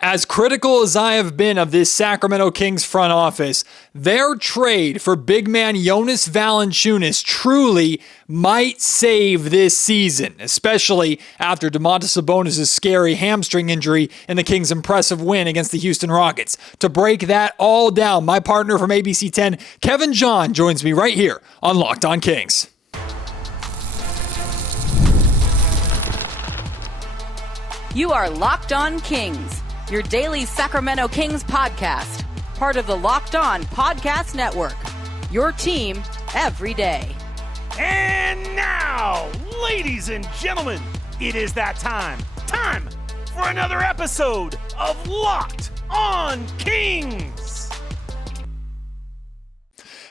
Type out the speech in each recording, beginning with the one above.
As critical as I have been of this Sacramento Kings front office, their trade for big man Jonas Valanciunas truly might save this season, especially after Domantas Sabonis' scary hamstring injury and the Kings' impressive win against the Houston Rockets. To break that all down, my partner from ABC 10, Kevin John, joins me right here on Locked On Kings. You are Locked On Kings, your daily Sacramento Kings podcast, part of the Locked On Podcast Network, your team every day. And now, ladies and gentlemen, it is that time for another episode of Locked On Kings.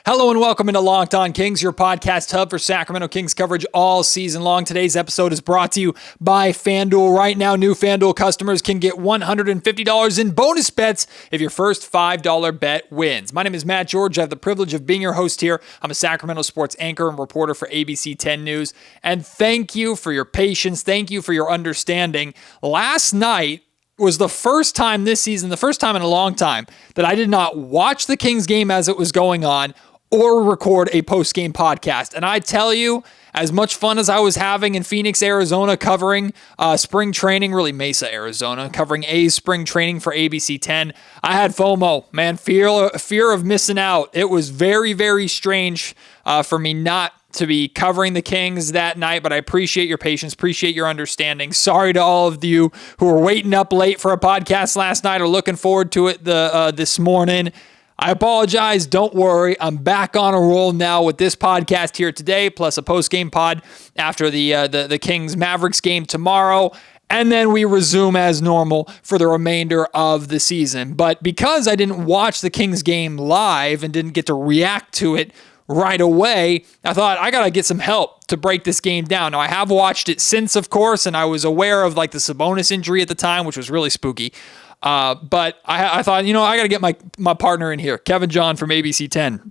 Hello and welcome into Locked On Kings, your podcast hub for Sacramento Kings coverage all season long. Today's episode is brought to you by FanDuel. Right now, new FanDuel customers can get $150 in bonus bets if your first $5 bet wins. My name is Matt George. I have the privilege of being your host here. I'm a Sacramento sports anchor and reporter for ABC 10 News. And thank you for your patience. Thank you for your understanding. Last night was the first time this season, the first time in a long time, that I did not watch the Kings game as it was going on or record a post-game podcast. And I tell you, as much fun as I was having in Phoenix, Arizona, covering spring training, really Mesa, Arizona, covering A's spring training for ABC 10, I had FOMO, man, fear of missing out. It was very, very strange for me not to be covering the Kings that night, but I appreciate your patience, appreciate your understanding. Sorry to all of you who were waiting up late for a podcast last night or looking forward to it this morning. I apologize. Don't worry. I'm back on a roll now with this podcast here today, plus a post-game pod after the Kings Mavericks game tomorrow. And then we resume as normal for the remainder of the season. But because I didn't watch the Kings game live and didn't get to react to it right away, I thought I got to get some help to break this game down. Now, I have watched it since, of course, and I was aware of like the Sabonis injury at the time, which was really spooky. But I thought, I got to get my partner in here, Kevin John from ABC 10.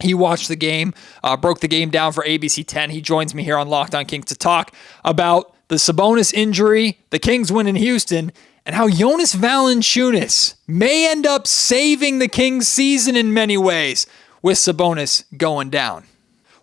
He watched the game, broke the game down for ABC 10. He joins me here on Locked On Kings to talk about the Sabonis injury, the Kings win in Houston, and how Jonas Valanciunas may end up saving the Kings season in many ways with Sabonis going down.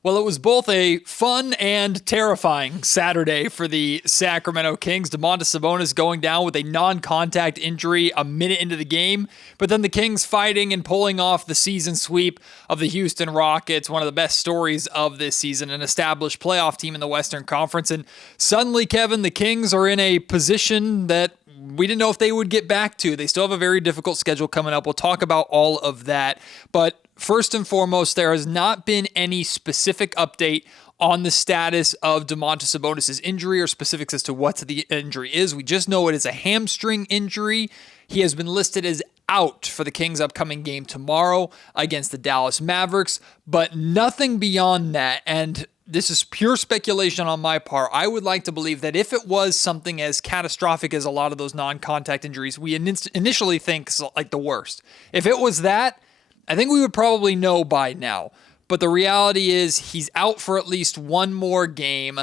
Well, it was both a fun and terrifying Saturday for the Sacramento Kings. Domantas Sabonis going down with a non-contact injury a minute into the game, but then the Kings fighting and pulling off the season sweep of the Houston Rockets, one of the best stories of this season, an established playoff team in the Western Conference. And suddenly, Kevin, the Kings are in a position that we didn't know if they would get back to. They still have a very difficult schedule coming up. We'll talk about all of that, but first and foremost, there has not been any specific update on the status of Domantas Sabonis' injury or specifics as to what the injury is. We just know it is a hamstring injury. He has been listed as out for the Kings' upcoming game tomorrow against the Dallas Mavericks, but nothing beyond that. And this is pure speculation on my part. I would like to believe that if it was something as catastrophic as a lot of those non-contact injuries, we initially think like the worst. If it was that, I think we would probably know by now. But the reality is he's out for at least one more game.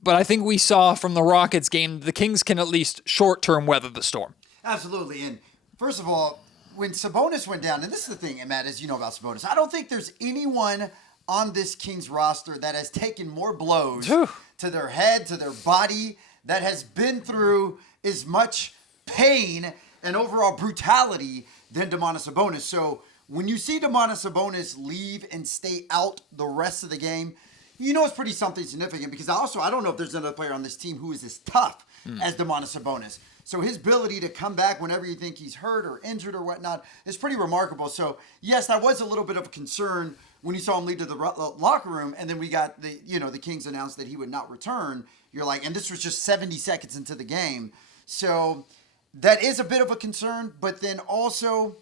But I think we saw from the Rockets game, the Kings can at least short-term weather the storm. Absolutely. And first of all, when Sabonis went down, and this is the thing, and Matt, as you know about Sabonis, I don't think there's anyone on this Kings roster that has taken more blows to their head, to their body, that has been through as much pain and overall brutality than Domantas Sabonis. So when you see Domantas Sabonis leave and stay out the rest of the game, you know it's pretty something significant, because I don't know if there's another player on this team who is as tough as Domantas Sabonis. So his ability to come back whenever you think he's hurt or injured or whatnot is pretty remarkable. So yes, that was a little bit of a concern when you saw him leave to the locker room, and then we got the Kings announced that he would not return. You're like, and this was just 70 seconds into the game. So that is a bit of a concern, but then also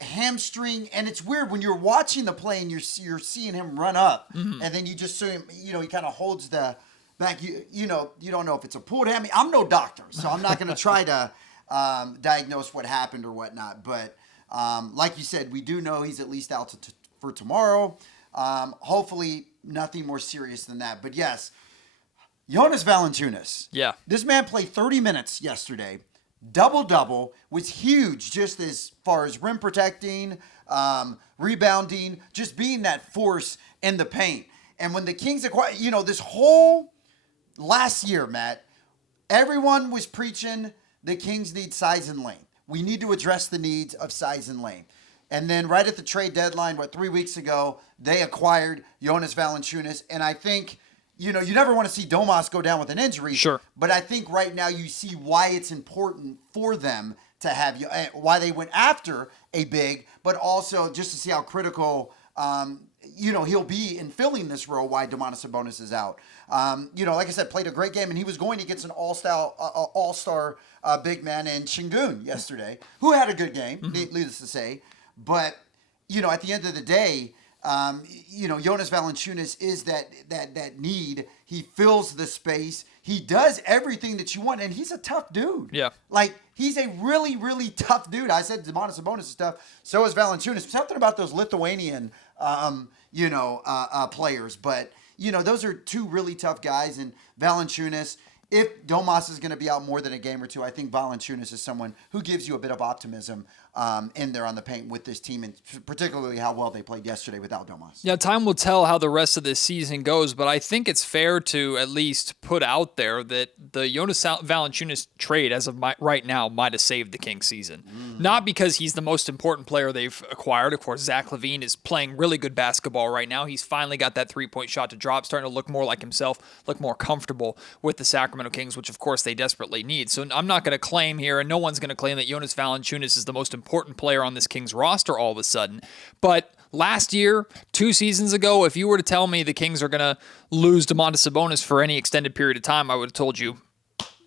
hamstring, and it's weird when you're watching the play and you're seeing him run up, and then you just see him, he kind of holds the back. You don't know if it's a pulled hammy. I'm no doctor, so I'm not going to try to diagnose what happened or whatnot. But like you said, we do know he's at least out for tomorrow. Hopefully, nothing more serious than that. But yes, Jonas Valanciunas. Yeah, this man played 30 minutes yesterday. double-double, was huge just as far as rim protecting, rebounding, just being that force in the paint. And when the Kings acquired, this whole last year, Matt, everyone was preaching the Kings need size and length. We need to address the needs of size and length. And then right at the trade deadline, 3 weeks ago, they acquired Jonas Valanciunas. And I think, you never want to see Domas go down with an injury. Sure. But I think right now you see why it's important for them to have, why they went after a big, but also just to see how critical, he'll be in filling this role, why Domantas Sabonis is out. Like I said, played a great game, and he was going against an all-star big man in Şengün yesterday, who had a good game, needless to say. But, at the end of the day, Jonas Valanciunas is that need. He fills the space. He does everything that you want, and he's a tough dude. Yeah. Like, he's a really, really tough dude. I said Domantas Sabonis is tough. So is Valanciunas. Something about those Lithuanian, players. But, those are two really tough guys. And Valanciunas, if Domas is going to be out more than a game or two, I think Valanciunas is someone who gives you a bit of optimism in there on the paint with this team, and particularly how well they played yesterday without Domas. Yeah, time will tell how the rest of this season goes, but I think it's fair to at least put out there that the Jonas Valanciunas trade as of right now might have saved the Kings season. Not because he's the most important player they've acquired. Of course, Zach LaVine is playing really good basketball right now. He's finally got that three-point shot to drop, starting to look more like himself, look more comfortable with the Sacramento Kings, which of course they desperately need. So I'm not going to claim here, and no one's going to claim that Jonas Valanciunas is the most important player on this Kings roster all of a sudden. But last year, 2 seasons ago, if you were to tell me the Kings are going to lose Domantas Sabonis for any extended period of time, I would have told you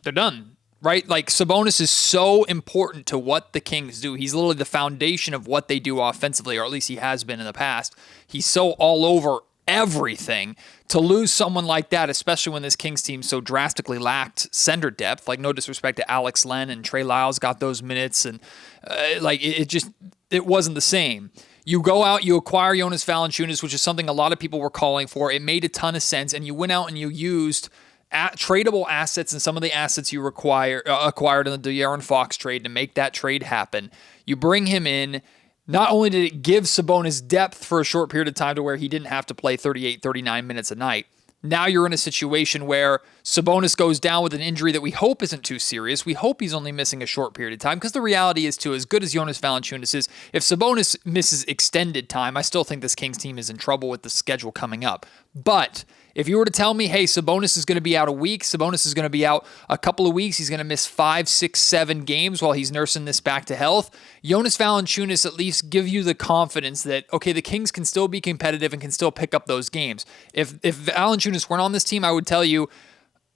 they're done. Right? Like, Sabonis is so important to what the Kings do. He's literally the foundation of what they do offensively, or at least he has been in the past. He's so all over everything. To lose someone like that, especially when this Kings team so drastically lacked center depth, like, no disrespect to Alex Len and Trey Lyles got those minutes, and it wasn't the same. You go out, you acquire Jonas Valanciunas, which is something a lot of people were calling for. It made a ton of sense, and you went out and you used tradable assets and some of the assets you acquired in the De'Aaron Fox trade to make that trade happen. You bring him in. Not only did it give Sabonis depth for a short period of time to where he didn't have to play 38, 39 minutes a night, now you're in a situation where Sabonis goes down with an injury that we hope isn't too serious. We hope he's only missing a short period of time, because the reality is, too, as good as Jonas Valanciunas is, if Sabonis misses extended time, I still think this Kings team is in trouble with the schedule coming up. But if you were to tell me, hey, Sabonis is going to be out a week, Sabonis is going to be out a couple of weeks, he's going to miss 5, 6, 7 games while he's nursing this back to health, Jonas Valanciunas at least give you the confidence that, okay, the Kings can still be competitive and can still pick up those games. If Valanciunas weren't on this team, I would tell you,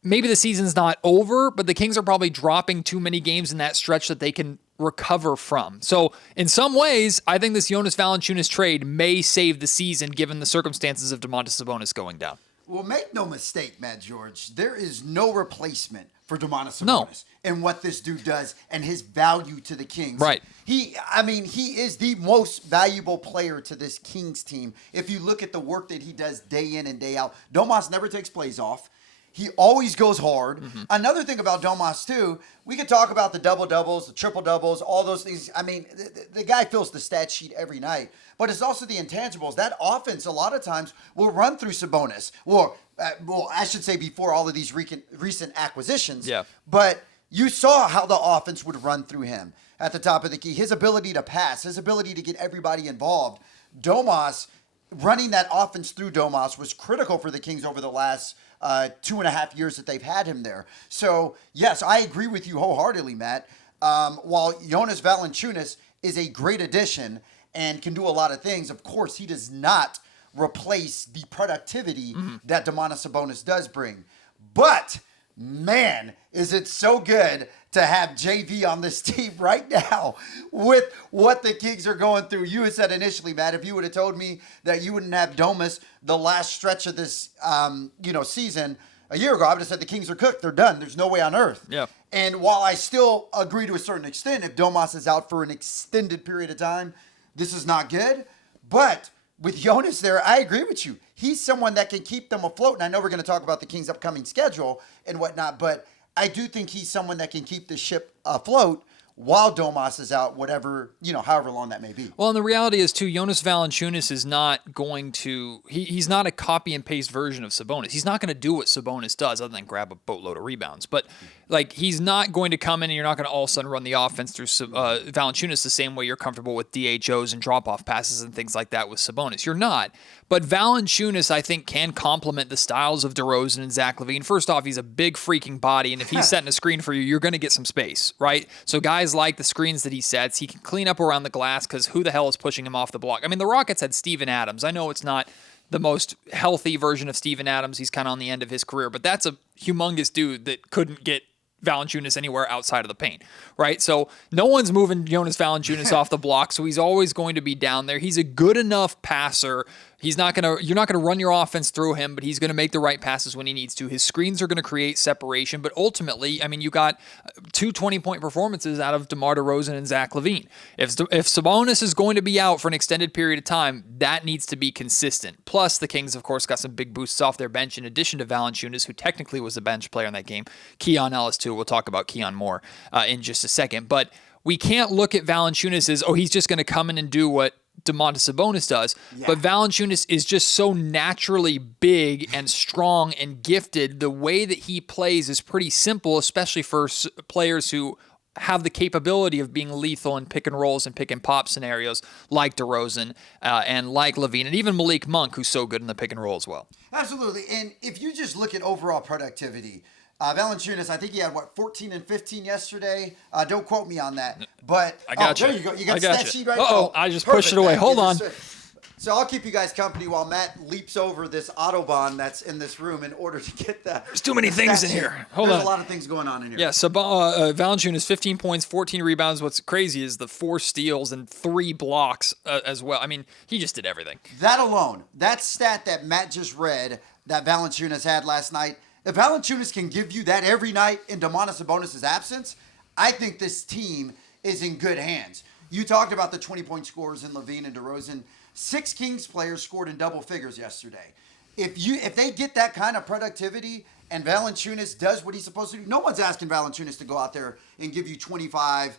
maybe the season's not over, but the Kings are probably dropping too many games in that stretch that they can recover from. So in some ways, I think this Jonas Valanciunas trade may save the season given the circumstances of Domantas Sabonis going down. Well, make no mistake, Matt George, there is no replacement for Domantas Sabonis and what this dude does and his value to the Kings. Right. He is the most valuable player to this Kings team. If you look at the work that he does day in and day out, Domas never takes plays off. He always goes hard. Another thing about Domas, too, we could talk about the double-doubles, the triple-doubles, all those things. I mean, the guy fills the stat sheet every night. But it's also the intangibles. That offense, a lot of times, will run through Sabonis. Well, I should say before all of these recent acquisitions. Yeah. But you saw how the offense would run through him at the top of the key. His ability to pass, his ability to get everybody involved. Domas, running that offense through Domas was critical for the Kings over the last 2.5 years that they've had him there. So, yes, I agree with you wholeheartedly, Matt. While Jonas Valanciunas is a great addition and can do a lot of things, of course, he does not replace the productivity that Domantas Sabonis does bring. But, man, is it so good to have JV on this team right now with what the Kings are going through. You had said initially, Matt, if you would have told me that you wouldn't have Domas the last stretch of this season a year ago, I would have said the Kings are cooked. They're done. There's no way on earth. Yeah. And while I still agree to a certain extent, if Domas is out for an extended period of time, this is not good. But with Jonas there, I agree with you. He's someone that can keep them afloat. And I know we're going to talk about the Kings' upcoming schedule and whatnot, but I do think he's someone that can keep the ship afloat while Domas is out, whatever, however long that may be. Well, and the reality is, too, Jonas Valanciunas is not going to – he's not a copy and paste version of Sabonis. He's not going to do what Sabonis does other than grab a boatload of rebounds. But, he's not going to come in and you're not going to all of a sudden run the offense through Valanciunas the same way you're comfortable with DHOs and drop-off passes and things like that with Sabonis. You're not. But Valanciunas, I think, can complement the styles of DeRozan and Zach LaVine. First off, he's a big freaking body, and if he's setting a screen for you, you're going to get some space, right? So guys like the screens that he sets. He can clean up around the glass because who the hell is pushing him off the block? I mean, the Rockets had Steven Adams. I know it's not the most healthy version of Steven Adams. He's kind of on the end of his career, but that's a humongous dude that couldn't get Valanciunas anywhere outside of the paint, right? So no one's moving Jonas Valanciunas off the block, so he's always going to be down there. He's a good enough passer. You're not going to run your offense through him, but he's going to make the right passes when he needs to. His screens are going to create separation, but ultimately, I mean, you got two 20-point performances out of DeMar DeRozan and Zach LaVine. If Sabonis is going to be out for an extended period of time, that needs to be consistent. Plus, the Kings, of course, got some big boosts off their bench in addition to Valanciunas, who technically was a bench player in that game. Keon Ellis, too. We'll talk about Keon more in just a second. But we can't look at Valanciunas as, he's just going to come in and do what Domantas Sabonis does, but Valanciunas is just so naturally big and strong and gifted. The way that he plays is pretty simple, especially for players who have the capability of being lethal in pick and rolls and pick and pop scenarios like DeRozan and like LaVine and even Malik Monk, who's so good in the pick and roll as well. Absolutely. And if you just look at overall productivity, Valanciunas, I think he had, 14 and 15 yesterday? Don't quote me on that. But I got you. There you go. You got the stat sheet right? I just pushed it away. Hold on. So I'll keep you guys company while Matt leaps over this Autobahn that's in this room in order to get that. There's too many things in here. Hold on. There's a lot of things going on in here. Yeah, so Valanciunas, 15 points, 14 rebounds. What's crazy is the 4 steals and 3 blocks as well. I mean, he just did everything. That alone, that stat that Matt just read that Valanciunas had last night, if Valanciunas can give you that every night in Domantas Sabonis' absence, I think this team is in good hands. You talked about the 20-point scores in LaVine and DeRozan. 6 Kings players scored in double figures yesterday. If they get that kind of productivity and Valanciunas does what he's supposed to do, no one's asking Valanciunas to go out there and give you 25,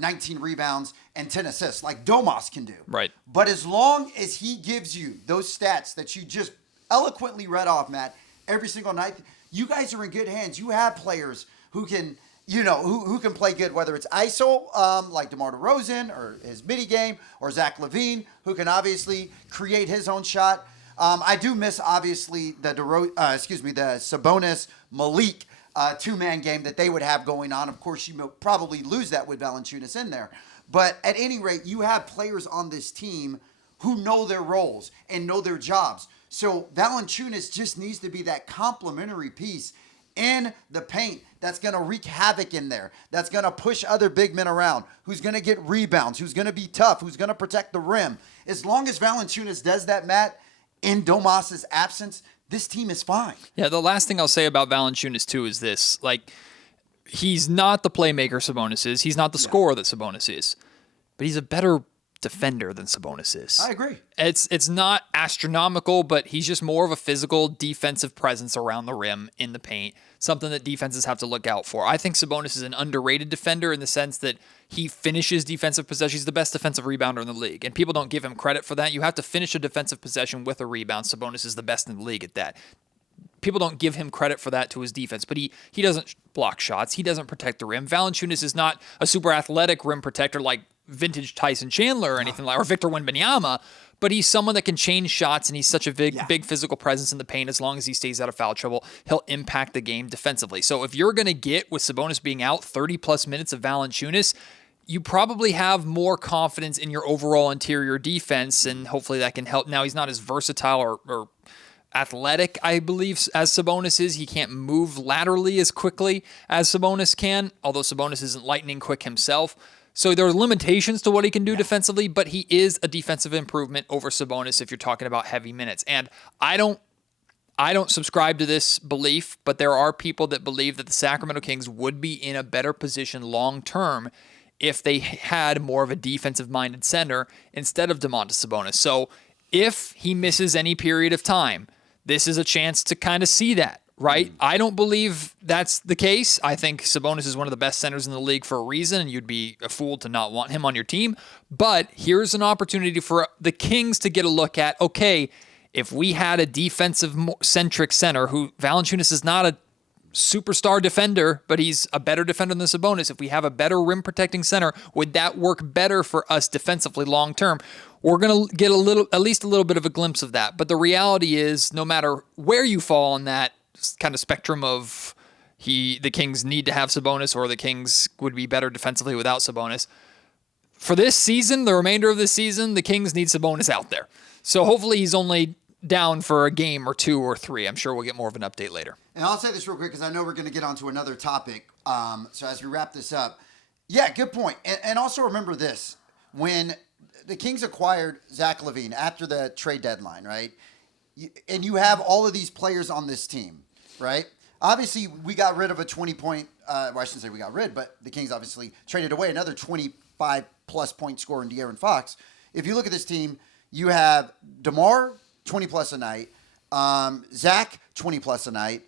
19 rebounds and 10 assists like Domas can do. Right. But as long as he gives you those stats that you just eloquently read off, Matt, every single night, you guys are in good hands. You have players who can, who can play good, whether it's ISO, like DeMar DeRozan, or his midi game, or Zach LaVine, who can obviously create his own shot. I do miss, obviously, the Sabonis Malik two-man game that they would have going on. Of course, you probably lose that with Valanciunas in there. But at any rate, you have players on this team who know their roles and know their jobs. So Valanciunas just needs to be that complementary piece in the paint that's going to wreak havoc in there, that's going to push other big men around, who's going to get rebounds, who's going to be tough, who's going to protect the rim. As long as Valanciunas does that, Matt, in Domas' absence, this team is fine. Yeah, the last thing I'll say about Valanciunas, too, is this. He's not the playmaker Sabonis is. He's not the scorer that Sabonis is. But he's a better defender than Sabonis is. I agree. It's not astronomical, but he's just more of a physical defensive presence around the rim in the paint, something that defenses have to look out for. I think Sabonis is an underrated defender in the sense that he finishes defensive possessions. He's the best defensive rebounder in the league, and people don't give him credit for that. You have to finish a defensive possession with a rebound. Sabonis is the best in the league at that. People don't give him credit for that to his defense, but he doesn't block shots. He doesn't protect the rim. Valanciunas is not a super athletic rim protector like vintage Tyson Chandler or anything like, or Victor Wembanyama, but he's someone that can change shots, and he's such a big physical presence in the paint. As long as he stays out of foul trouble, he'll impact the game defensively. So if you're going to get, with Sabonis being out, 30-plus minutes of Valanciunas, you probably have more confidence in your overall interior defense, and hopefully that can help. Now, he's not as versatile or athletic, I believe, as Sabonis is. He can't move laterally as quickly as Sabonis can, although Sabonis isn't lightning quick himself. So there are limitations to what he can do defensively, but he is a defensive improvement over Sabonis if you're talking about heavy minutes. And I don't subscribe to this belief, but there are people that believe that the Sacramento Kings would be in a better position long term if they had more of a defensive-minded center instead of Domantas Sabonis. So if he misses any period of time, this is a chance to kind of see that, right? I don't believe that's the case. I think Sabonis is one of the best centers in the league for a reason, and you'd be a fool to not want him on your team. But here's an opportunity for the Kings to get a look at, okay, if we had a defensive-centric center who Valanciunas is not a superstar defender, but he's a better defender than Sabonis. If we have a better rim protecting center, would that work better for us defensively long term? We're going to get at least a little bit of a glimpse of that. But the reality is, no matter where you fall on that kind of spectrum of the Kings need to have Sabonis or the Kings would be better defensively without Sabonis, for this season, the remainder of the season, the Kings need Sabonis out there. So hopefully he's only down for a game or 2 or 3. I'm sure we'll get more of an update later. And I'll say this real quick because I know we're going to get onto another topic. So as we wrap this up, yeah, good point. And also remember this. When the Kings acquired Zach LaVine after the trade deadline, right? And you have all of these players on this team, right? Obviously, we got rid of a 20-point, well, I shouldn't say we got rid, but the Kings obviously traded away another 25-plus point scorer in De'Aaron Fox. If you look at this team, you have DeMar, 20-plus a night. Zach, 20-plus a night.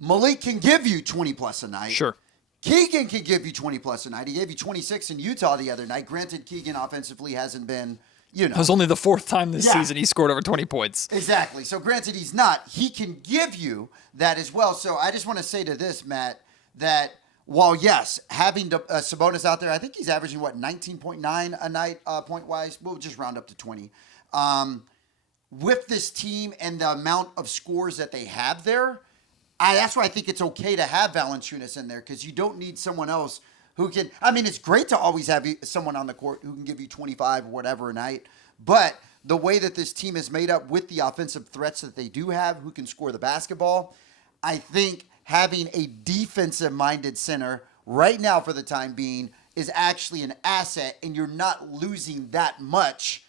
Malik can give you 20-plus a night. Sure. Keegan can give you 20-plus a night. He gave you 26 in Utah the other night. Granted, Keegan offensively hasn't been, It was only the 4th time this season he scored over 20 points. Exactly. So granted, he's not. He can give you that as well. So I just want to say to this, Matt, that while, yes, having Sabonis out there, I think he's averaging, 19.9 a night point-wise. We'll just round up to 20. With this team and the amount of scores that they have there, that's why I think it's okay to have Valanciunas in there because you don't need someone else who can. I mean, it's great to always have someone on the court who can give you 25 or whatever a night, but the way that this team is made up with the offensive threats that they do have who can score the basketball, I think having a defensive-minded center right now for the time being is actually an asset, and you're not losing that much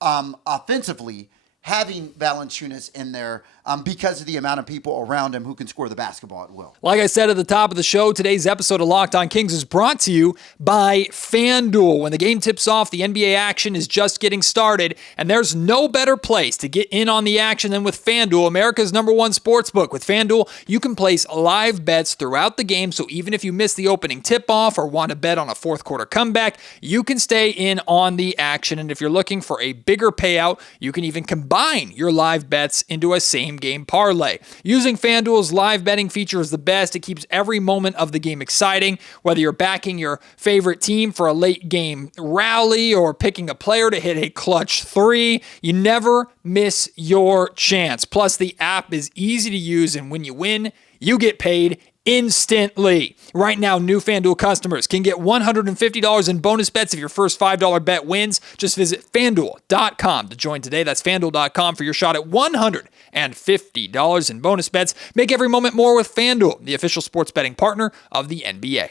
offensively having Valanciunas in there because of the amount of people around him who can score the basketball at will. Like I said at the top of the show, today's episode of Locked On Kings is brought to you by FanDuel. When the game tips off, the NBA action is just getting started, and there's no better place to get in on the action than with FanDuel, America's #1 sportsbook. With FanDuel, you can place live bets throughout the game, so even if you miss the opening tip-off or want to bet on a fourth quarter comeback, you can stay in on the action. And if you're looking for a bigger payout, you can even combine your live bets into a same-game parlay. Using FanDuel's live betting feature is the best. It keeps every moment of the game exciting, whether you're backing your favorite team for a late-game rally or picking a player to hit a clutch 3. You never miss your chance. Plus, the app is easy to use, and when you win, you get paid instantly. Right now, new FanDuel customers can get $150 in bonus bets if your first $5 bet wins. Just visit FanDuel.com to join today. That's FanDuel.com for your shot at $150 in bonus bets. Make every moment more with FanDuel, the official sports betting partner of the NBA.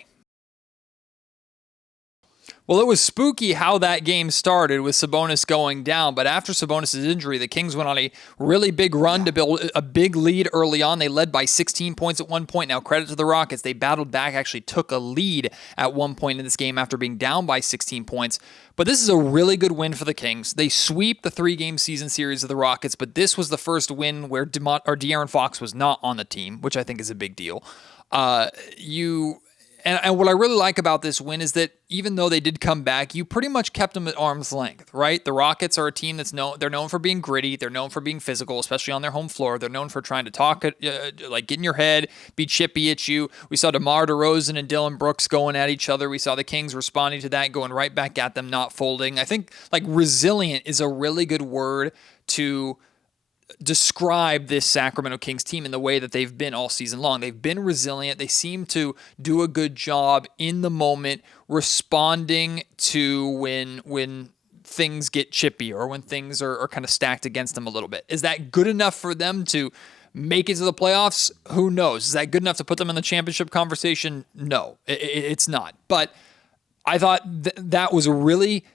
Well, it was spooky how that game started with Sabonis going down, but after Sabonis' injury, the Kings went on a really big run to build a big lead early on. They led by 16 points at one point. Now, credit to the Rockets. They battled back, actually took a lead at one point in this game after being down by 16 points. But this is a really good win for the Kings. They sweep the 3-game season series of the Rockets, but this was the first win where De'Aaron Fox was not on the team, which I think is a big deal. And what I really like about this win is that even though they did come back, you pretty much kept them at arm's length, right? The Rockets are a team they're known for being gritty. They're known for being physical, especially on their home floor. They're known for trying to talk, get in your head, be chippy at you. We saw DeMar DeRozan and Dylan Brooks going at each other. We saw the Kings responding to that, going right back at them, not folding. I think resilient is a really good word to describe this Sacramento Kings team in the way that they've been all season long. They've been resilient. They seem to do a good job in the moment responding to when things get chippy or when things are kind of stacked against them a little bit. Is that good enough for them to make it to the playoffs? Who knows? Is that good enough to put them in the championship conversation? No, it's not. But I thought that was a really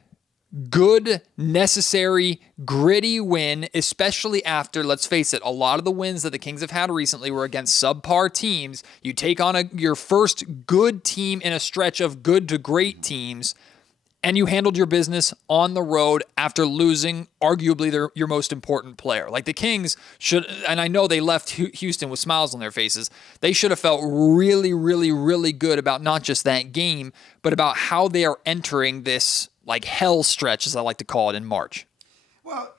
good, necessary, gritty win, especially after, let's face it, a lot of the wins that the Kings have had recently were against subpar teams. You take on your first good team in a stretch of good to great teams, and you handled your business on the road after losing arguably your most important player. Like the Kings should, and I know they left Houston with smiles on their faces, they should have felt really, really, really good about not just that game, but about how they are entering this like hell stretch, as I like to call it, in March. Well,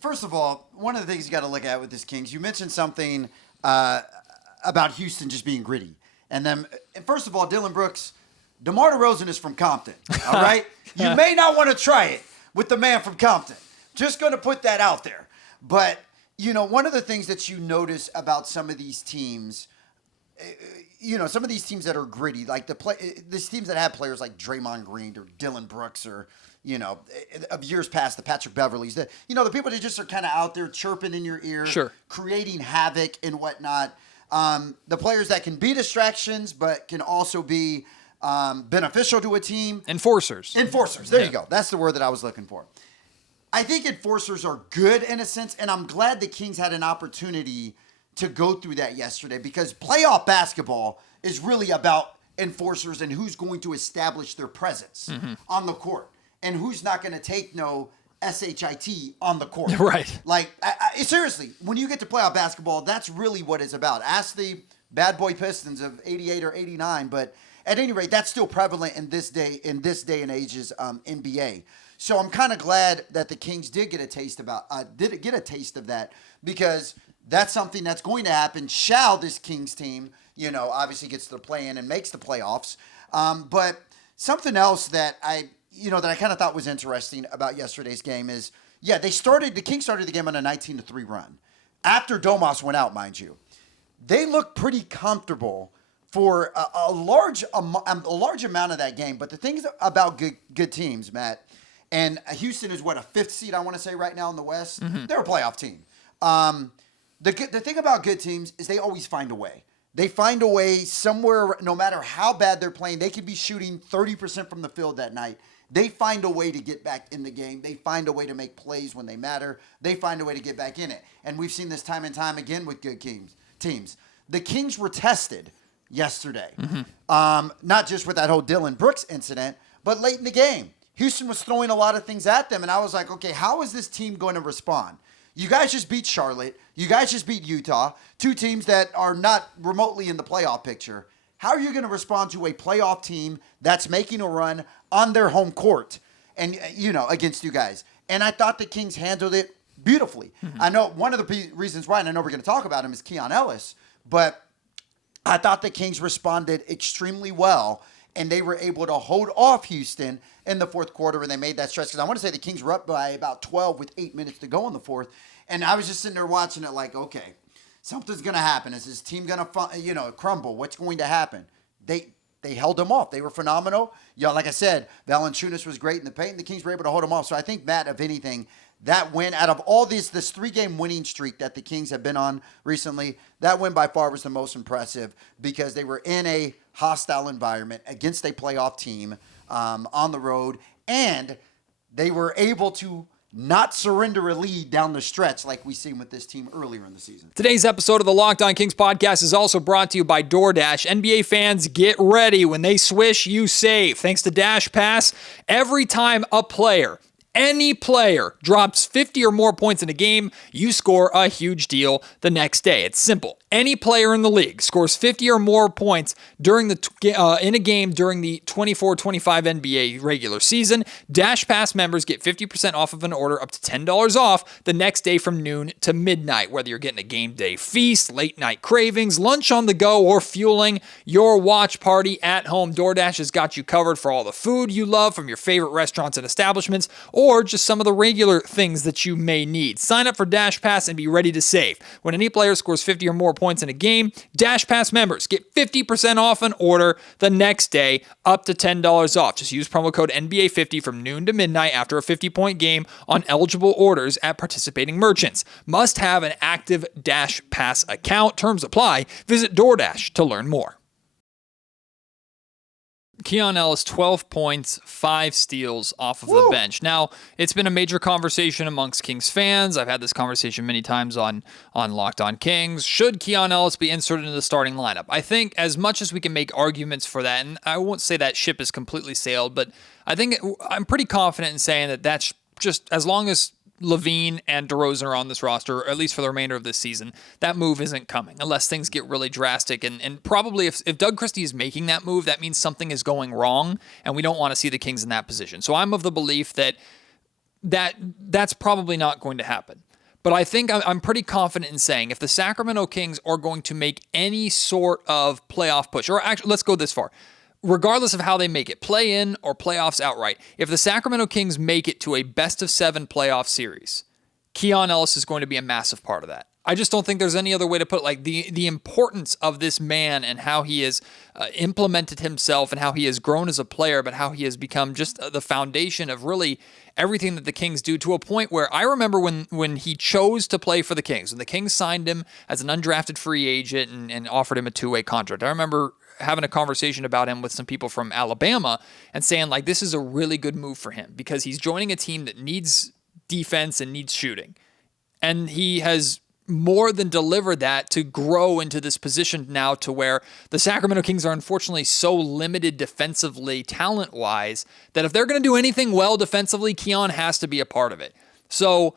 first of all, one of the things you got to look at with this Kings, you mentioned something about Houston just being gritty. And then, first of all, Dylan Brooks, DeMar DeRozan is from Compton, all right? You may not want to try it with the man from Compton. Just going to put that out there. But, one of the things that you notice about some of these teams, some of these teams that are gritty, like these teams that have players like Draymond Green or Dylan Brooks or, of years past, the Patrick Beverleys, the people that just are kind of out there chirping in your ear, sure, creating havoc and whatnot. The players that can be distractions but can also be beneficial to a team. Enforcers. There you go. That's the word that I was looking for. I think enforcers are good in a sense, and I'm glad the Kings had an opportunity to go through that yesterday because playoff basketball is really about enforcers and who's going to establish their presence on the court and who's not going to take no SHIT on the court. Right. Like, seriously, when you get to playoff basketball, that's really what it's about. Ask the bad boy Pistons of 88 or 89, but at any rate, that's still prevalent in this day and age's NBA. So I'm kind of glad that the Kings did get a taste of that because that's something that's going to happen. Shall this Kings team, obviously gets to the play-in and makes the playoffs. But something else that I kind of thought was interesting about yesterday's game is, the Kings started the game on a 19-3 run. After Domas went out, mind you, they looked pretty comfortable for a large amount of that game. But the things about good teams, Matt, and Houston is a fifth seed, I want to say right now in the West. They're a playoff team. The thing about good teams is they always find a way. They find a way somewhere, no matter how bad they're playing. They could be shooting 30% from the field that night. They find a way to get back in the game. They find a way to make plays when they matter. They find a way to get back in it. And we've seen this time and time again with good teams. The Kings were tested yesterday. Not just with that whole Dylan Brooks incident, but late in the game. Houston was throwing a lot of things at them, and I was like, okay, how is this team going to respond? You guys just beat Charlotte. You guys just beat Utah, two teams that are not remotely in the playoff picture. How are you going to respond to a playoff team that's making a run on their home court and, against you guys? And I thought the Kings handled it beautifully. I know one of the reasons why, and I know we're going to talk about him, is Keon Ellis, but I thought the Kings responded extremely well, and they were able to hold off Houston in the fourth quarter, and they made that stretch. Because I want to say the Kings were up by about 12 with 8 minutes to go in the fourth, and I was just sitting there watching it like, okay, something's going to happen. Is this team going to, crumble? What's going to happen? They held them off. They were phenomenal. Like I said, Valanciunas was great in the paint, and the Kings were able to hold them off. So I think, Matt, if anything, that win, out of all this 3-game winning streak that the Kings have been on recently, that win by far was the most impressive because they were in a hostile environment against a playoff team on the road, and they were able to not surrender a lead down the stretch like we've seen with this team earlier in the season. Today's episode of the Locked On Kings podcast is also brought to you by DoorDash. NBA fans, get ready. When they swish, you save. Thanks to Dash Pass, every time any player drops 50 or more points in a game, you score a huge deal the next day. It's simple. Any player in the league scores 50 or more points during in a game during the 24-25 NBA regular season, Dash Pass members get 50% off of an order up to $10 off the next day from noon to midnight. Whether you're getting a game day feast, late night cravings, lunch on the go, or fueling your watch party at home, DoorDash has got you covered for all the food you love from your favorite restaurants and establishments, or just some of the regular things that you may need. Sign up for Dash Pass and be ready to save. When any player scores 50 or more points in a game, Dash Pass members get 50% off an order the next day, up to $10 off. Just use promo code NBA50 from noon to midnight after a 50-point game on eligible orders at participating merchants. Must have an active Dash Pass account. Terms apply. Visit DoorDash to learn more. Keon Ellis, 12 points, 5 steals off of the bench. Now, it's been a major conversation amongst Kings fans. I've had this conversation many times on Locked On Kings. Should Keon Ellis be inserted into the starting lineup? I think as much as we can make arguments for that, and I won't say that ship is completely sailed, but I think I'm pretty confident in saying that that's just as long as Levine and DeRozan are on this roster, or at least for the remainder of this season, that move isn't coming unless things get really drastic. And probably if Doug Christie is making that move, that means something is going wrong, and we don't want to see the Kings in that position. So I'm of the belief that's probably not going to happen. But I think I'm pretty confident in saying if the Sacramento Kings are going to make any sort of playoff push, or actually, let's go this far. Regardless of how they make it, play-in or playoffs outright, if the Sacramento Kings make it to a best-of-7 playoff series, Keon Ellis is going to be a massive part of that. I just don't think there's any other way to put it. Like the importance of this man and how he has implemented himself and how he has grown as a player, but how he has become just the foundation of really everything that the Kings do, to a point where I remember when he chose to play for the Kings, when the Kings signed him as an undrafted free agent and offered him a 2-way contract. I remember having a conversation about him with some people from Alabama and saying, like, this is a really good move for him because he's joining a team that needs defense and needs shooting. And he has more than delivered that to grow into this position now to where the Sacramento Kings are unfortunately so limited defensively, talent-wise, that if they're going to do anything well defensively, Keon has to be a part of it. So,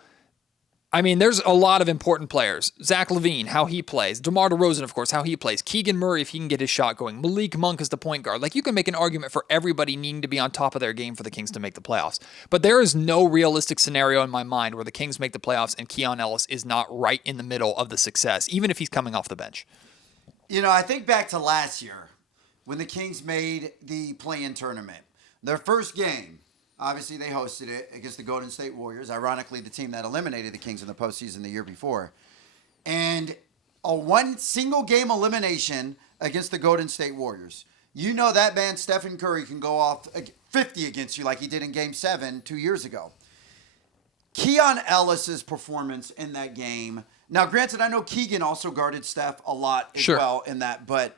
I mean, there's a lot of important players. Zach LaVine, how he plays. DeMar DeRozan, of course, how he plays. Keegan Murray, if he can get his shot going. Malik Monk is the point guard. Like, you can make an argument for everybody needing to be on top of their game for the Kings to make the playoffs. But there is no realistic scenario in my mind where the Kings make the playoffs and Keon Ellis is not right in the middle of the success, even if he's coming off the bench. You know, I think back to last year when the Kings made the play-in tournament. Their first game, obviously, they hosted it against the Golden State Warriors, ironically the team that eliminated the Kings in the postseason the year before. And a one single game elimination against the Golden State Warriors. You know that man, Stephen Curry, can go off 50 against you like he did in Game 7 2 years ago. Keon Ellis's performance in that game. Now, granted, I know Keegan also guarded Steph a lot as well in that, but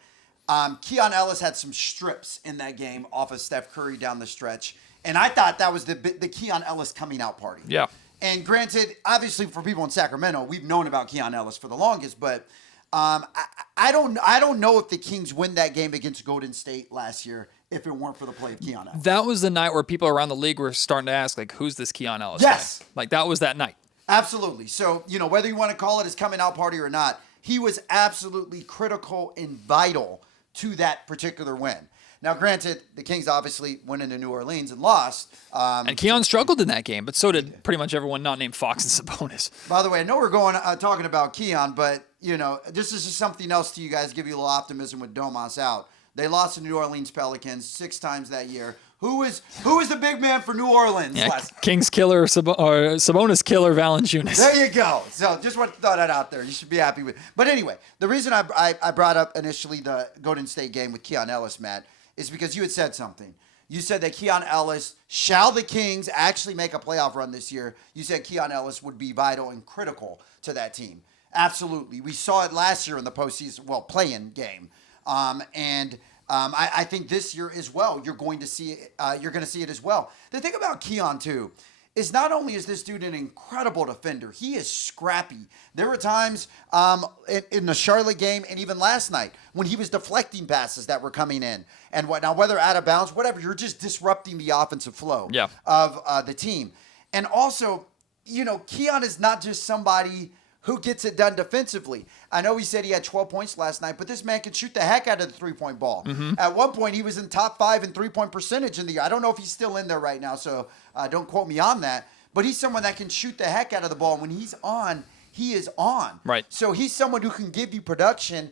Keon Ellis had some strips in that game off of Steph Curry down the stretch. And I thought that was the Keon Ellis coming out party. Yeah. And granted, obviously for people in Sacramento, we've known about Keon Ellis for the longest, but I don't know if the Kings win that game against Golden State last year if it weren't for the play of Keon Ellis. That was the night where people around the league were starting to ask, like, who's this Keon Ellis Yes. guy? Like, that was that night. Absolutely. So, you know, whether you want to call it his coming out party or not, he was absolutely critical and vital to that particular win. Now, granted, the Kings obviously went into New Orleans and lost. And Keon struggled in that game, but so did pretty much everyone not named Fox and Sabonis. By the way, I know we're going talking about Keon, but, you know, this is just something else to you guys, give you a little optimism with Domas out. They lost to New Orleans Pelicans 6 times that year. Who is the big man for New Orleans? Yeah, Kings killer, Sabonis killer, Valanciunas. There you go. So just want to throw that out there. You should be happy with it. But anyway, the reason I brought up initially the Golden State game with Keon Ellis, Matt, is because you had said something. You said that Keon Ellis, shall the Kings actually make a playoff run this year, you said Keon Ellis would be vital and critical to that team. Absolutely. We saw it last year in the postseason, play-in game. I think this year as well, you're going to see it as well. The thing about Keon, too, is not only is this dude an incredible defender, he is scrappy. There were times in the Charlotte game and even last night when he was deflecting passes that were coming in. And whether out of bounds, whatever, you're just disrupting the offensive flow of the team. And also, you know, Keon is not just somebody who gets it done defensively. I know he said he had 12 points last night, but this man can shoot the heck out of the three-point ball. Mm-hmm. At one point, he was in top 5 in three-point percentage in the year. I don't know if he's still in there right now, so don't quote me on that. But he's someone that can shoot the heck out of the ball. When he's on, he is on. Right. So he's someone who can give you production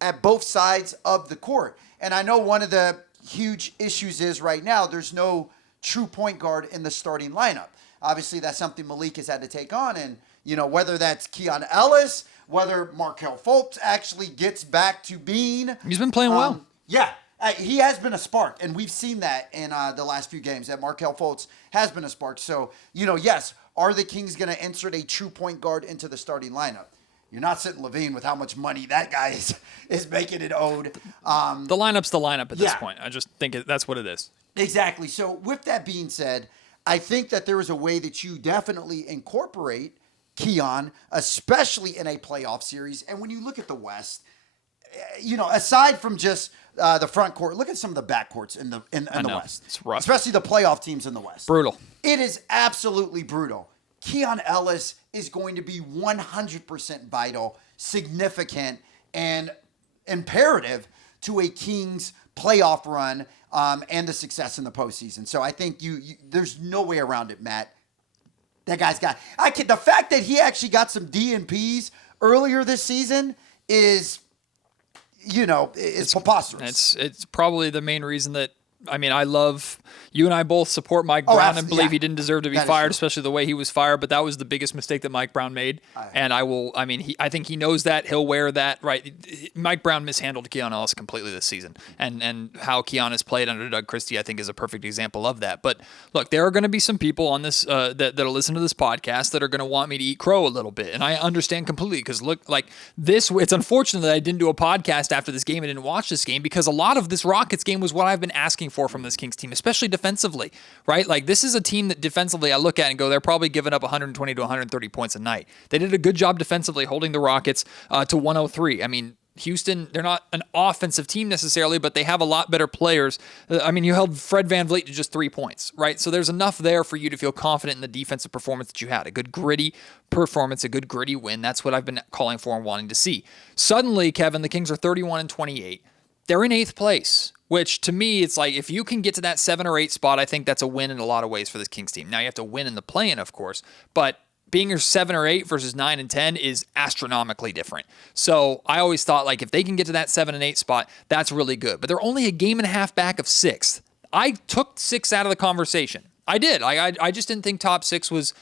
at both sides of the court. And I know one of the huge issues is right now there's no true point guard in the starting lineup. Obviously, that's something Malik has had to take on. And, you know, whether that's Keon Ellis, whether Markelle Fultz actually gets back to being. He's been playing well. Yeah. He has been a spark, and we've seen that in the last few games, that Markelle Fultz has been a spark. So, you know, yes, are the Kings going to insert a true point guard into the starting lineup? You're not sitting Levine with how much money that guy is making it owed. The lineup's the lineup at this point. I just think that's what it is. Exactly. So with that being said, I think that there is a way that you definitely incorporate Keon, especially in a playoff series. And when you look at the West, aside from just the front court, look at some of the back courts in the West. It's rough. Especially the playoff teams in the West. Brutal. It is absolutely brutal. Keon Ellis is going to be 100% vital, significant, and imperative to a Kings playoff run and the success in the postseason. So I think there's no way around it, Matt. That guy's got the fact that he actually got some DNPs earlier this season is preposterous. It's probably the main reason that I love you and I both support Mike Brown and believe he didn't deserve to be fired, especially the way he was fired. But that was the biggest mistake that Mike Brown made. And I think he knows that. He'll wear that, right? Mike Brown mishandled Keon Ellis completely this season. And how Keon has played under Doug Christie, I think, is a perfect example of that. But look, there are going to be some people on this that'll listen to this podcast that are going to want me to eat crow a little bit. And I understand completely because it's unfortunate that I didn't do a podcast after this game and didn't watch this game because a lot of this Rockets game was what I've been asking for from this Kings team, especially defensively, right? Like this is a team that defensively I look at and go, they're probably giving up 120 to 130 points a night. They did a good job defensively holding the Rockets to 103. Houston, they're not an offensive team necessarily, but they have a lot better players. You held Fred VanVleet to just 3 points, right? So there's enough there for you to feel confident in the defensive performance that you had. A good gritty performance, a good gritty win. That's what I've been calling for and wanting to see. Suddenly, Kevin, the Kings are 31-28. They're in 8th place, which to me, it's like if you can get to that 7 or 8 spot, I think that's a win in a lot of ways for this Kings team. Now you have to win in the play-in, of course, but being your 7 or 8 versus 9 and 10 is astronomically different. So I always thought if they can get to that 7 and 8 spot, that's really good. But they're only a game and a half back of 6th. I took 6 out of the conversation. I did. I just didn't think top 6 was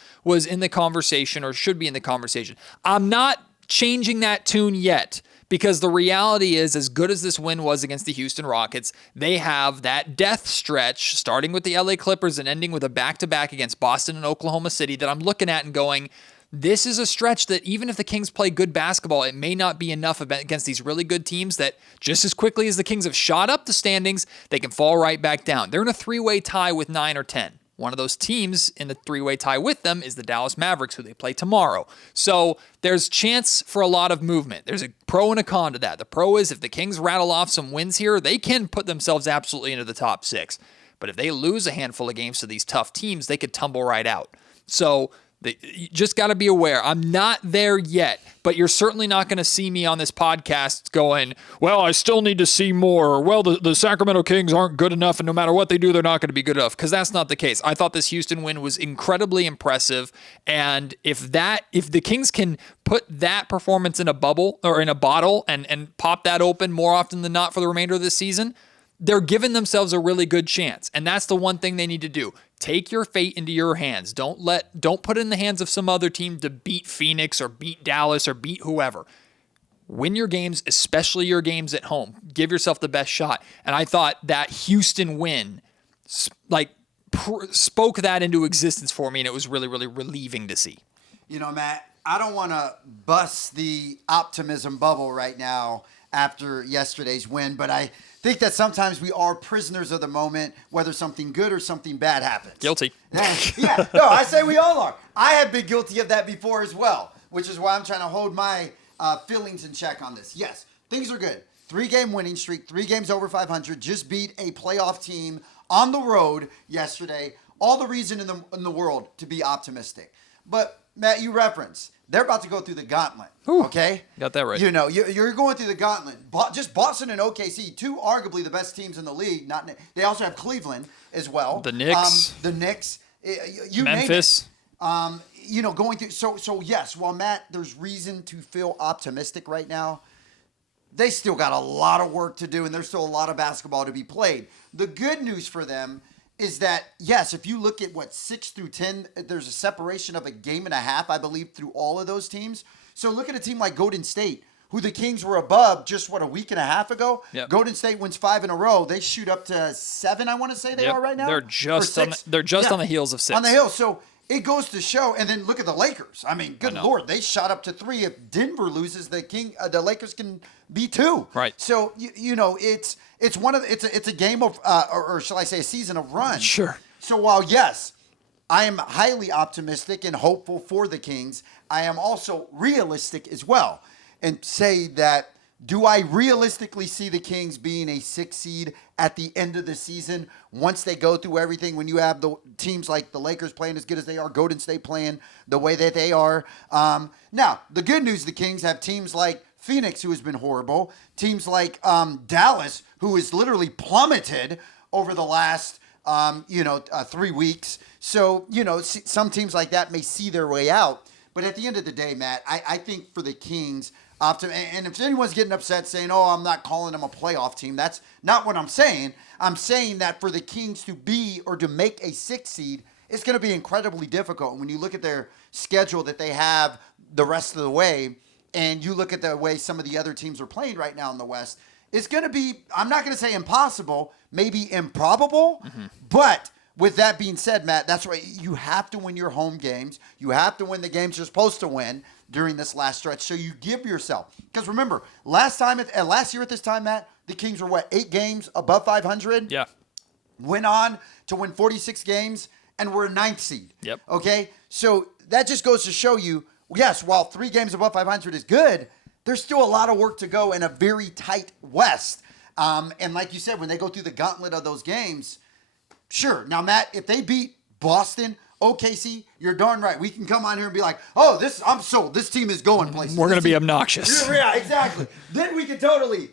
in the conversation or should be in the conversation. I'm not changing that tune yet. Because the reality is, as good as this win was against the Houston Rockets, they have that death stretch, starting with the LA Clippers and ending with a back-to-back against Boston and Oklahoma City, that I'm looking at and going, this is a stretch that even if the Kings play good basketball, it may not be enough against these really good teams that just as quickly as the Kings have shot up the standings, they can fall right back down. They're in a 3-way tie with 9 or 10. One of those teams in the 3-way tie with them is the Dallas Mavericks, who they play tomorrow. So there's chance for a lot of movement. There's a pro and a con to that. The pro is if the Kings rattle off some wins here, they can put themselves absolutely into the top 6. But if they lose a handful of games to these tough teams, they could tumble right out. So you just got to be aware. I'm not there yet, but you're certainly not going to see me on this podcast going, well, I still need to see more, or, well, the Sacramento Kings aren't good enough, and no matter what they do, they're not going to be good enough, because that's not the case. I thought this Houston win was incredibly impressive, and if the Kings can put that performance in a bubble or in a bottle and pop that open more often than not for the remainder of this season, they're giving themselves a really good chance. And that's the one thing they need to do. Take your fate into your hands. Don't put it in the hands of some other team to beat Phoenix or beat Dallas or beat whoever. Win your games, especially your games at home. Give yourself the best shot. And I thought that Houston win spoke that into existence for me, and it was really, really relieving to see. Matt, I don't want to bust the optimism bubble right now after yesterday's win, but I think that sometimes we are prisoners of the moment, whether something good or something bad happens. Guilty. Yeah, no, I say we all are. I have been guilty of that before as well, which is why I'm trying to hold my feelings in check on this. Yes, things are good. 3-game winning streak, 3 games over 500, just beat a playoff team on the road yesterday. All the reason in the world to be optimistic. But, Matt, you referenced, they're about to go through the gauntlet, okay? Got that right. You're going through the gauntlet. Just Boston and OKC, 2 arguably the best teams in the league. They also have Cleveland as well. The Knicks. Memphis. Name it. Going through. So yes, while Matt, there's reason to feel optimistic right now, they still got a lot of work to do, and there's still a lot of basketball to be played. The good news for them is that, yes, if you look at 6 through 10, there's a separation of a game and a half, I believe, through all of those teams. So look at a team like Golden State, who the Kings were above just, a week and a half ago. Yep. Golden State wins 5 in a row. They shoot up to 7, I want to say they are right now. They're just on the heels of 6. On the heels. So it goes to show. And then look at the Lakers. I mean, good Lord, they shot up to 3. If Denver loses, the Lakers can be 2. Right. So it's a game of or shall I say a season of runs. Sure. So while yes, I am highly optimistic and hopeful for the Kings, I am also realistic as well, and say that. Do I realistically see the Kings being a 6 seed at the end of the season once they go through everything, when you have the teams like the Lakers playing as good as they are, Golden State playing the way that they are? Now, the good news, the Kings have teams like Phoenix, who has been horrible, teams like Dallas, who has literally plummeted over the last 3 weeks. So, some teams like that may see their way out. But at the end of the day, Matt, I think for the Kings, and if anyone's getting upset saying, oh, I'm not calling them a playoff team, that's not what I'm saying. I'm saying that for the Kings to be or to make a 6 seed, it's going to be incredibly difficult. And when you look at their schedule that they have the rest of the way, and you look at the way some of the other teams are playing right now in the West, it's going to be, I'm not going to say impossible, maybe improbable, but with that being said, Matt, that's right. You have to win your home games. You have to win the games you're supposed to win during this last stretch. So you give yourself, because remember, last year at this time, Matt, the Kings were 8 games above 500? Yeah. Went on to win 46 games and were a 9th seed. Yep. Okay? So that just goes to show you, yes, while 3 games above 500 is good, there's still a lot of work to go in a very tight West. And like you said, when they go through the gauntlet of those games, sure. Now, Matt, if they beat Boston, OKC, you're darn right. We can come on here and be like, oh, I'm sold. This team is going places. We're going to be obnoxious. Yeah, exactly. Then we can totally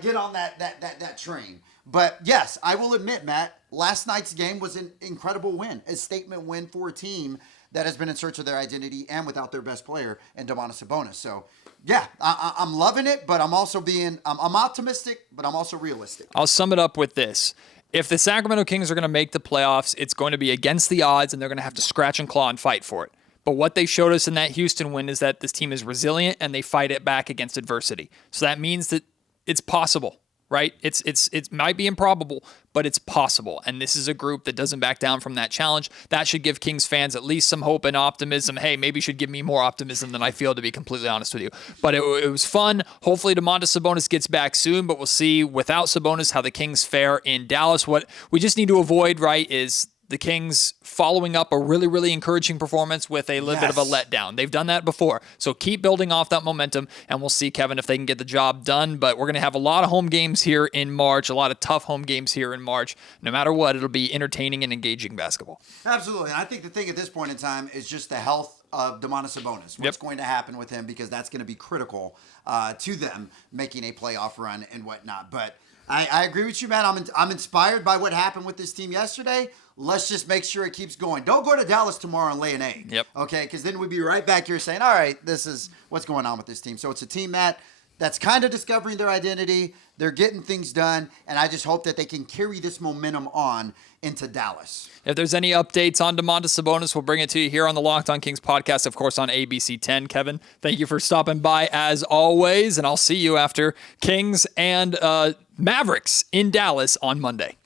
get on that train. But yes, I will admit, Matt, last night's game was an incredible win, a statement win for a team that has been in search of their identity and without their best player in Domantas Sabonis. So, yeah, I'm loving it, but I'm also I'm optimistic, but I'm also realistic. I'll sum it up with this. If the Sacramento Kings are going to make the playoffs, it's going to be against the odds, and they're going to have to scratch and claw and fight for it. But what they showed us in that Houston win is that this team is resilient, and they fight it back against adversity. So that means that it's possible, right? It might be improbable, but it's possible. And this is a group that doesn't back down from that challenge. That should give Kings fans at least some hope and optimism. Hey, maybe should give me more optimism than I feel, to be completely honest with you. But it was fun. Hopefully Domantas Sabonis gets back soon, but we'll see without Sabonis how the Kings fare in Dallas. What we just need to avoid, right, is the Kings following up a really, really encouraging performance with a little bit of a letdown. They've done that before. So keep building off that momentum, and we'll see, Kevin, if they can get the job done. But we're going to have a lot of home games here in March, a lot of tough home games here in March. No matter what, it'll be entertaining and engaging basketball. Absolutely. And I think the thing at this point in time is just the health of Domantas Sabonis. What's going to happen with him, because that's going to be critical to them making a playoff run and whatnot. But I agree with you, man. I'm inspired by what happened with this team yesterday. Let's just make sure it keeps going. Don't go to Dallas tomorrow and lay an egg. Yep. Okay, because then we'd be right back here saying, all right, this is what's going on with this team. So it's a team, Matt, that's kind of discovering their identity. They're getting things done, and I just hope that they can carry this momentum on into Dallas. If there's any updates on Domantas Sabonis, we'll bring it to you here on the Locked On Kings podcast, of course, on ABC 10. Kevin, thank you for stopping by as always, and I'll see you after Kings and Mavericks in Dallas on Monday.